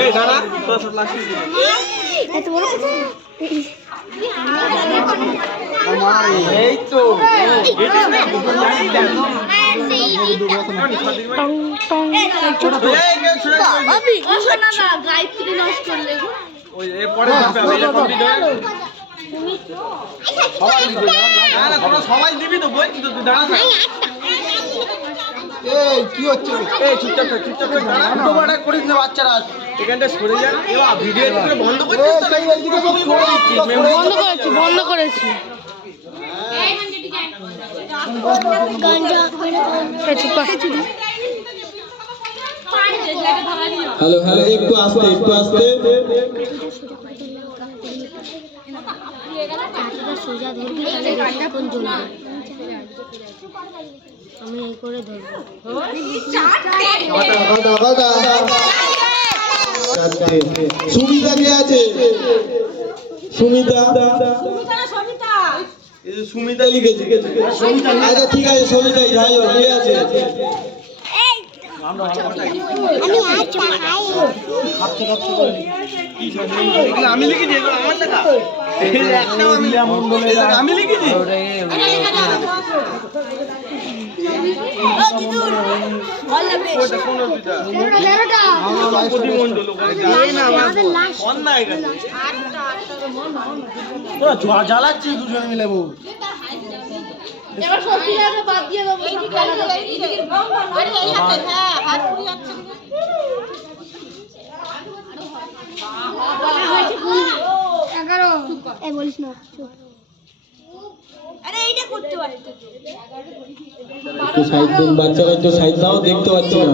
এই দাঁড়া তোর সাথে লাগছিস এত বড় কথা এই তো ওই পরে সবাই দিবি তো বই কিন্তু তুই দাঁড়া এই কি হচ্ছে এই চুপচাপ দাঁড়া ফটোটা করিস না বাচ্চারা এখানটা সরে যা এবার ভিডিও করে বন্ধ করছিস তো এইদিকে সব সরে দিচ্ছিস বন্ধ করেছি হ্যালো হ্যালো একটু আস্তে সোজা ধরবি তাহলে বেশিক্ষণ জ্বলবে আমি এই করে ধরবো সুমিতা কে আছে সুমিতা সুমিতা লিখেছে আচ্ছা ঠিক আছে সমিতাই যাই হোক কে আছে আমি লিখেছি আমার টাকা আমি লিখেছি জ্বালাচ্ছি দুজনে মিলে বউ এবার সত্যি বাদ দিয়ে দেবো বলিস না একটু সাইড দিন বাচ্চারা একটু সাইড দাও দেখতে পাচ্ছি না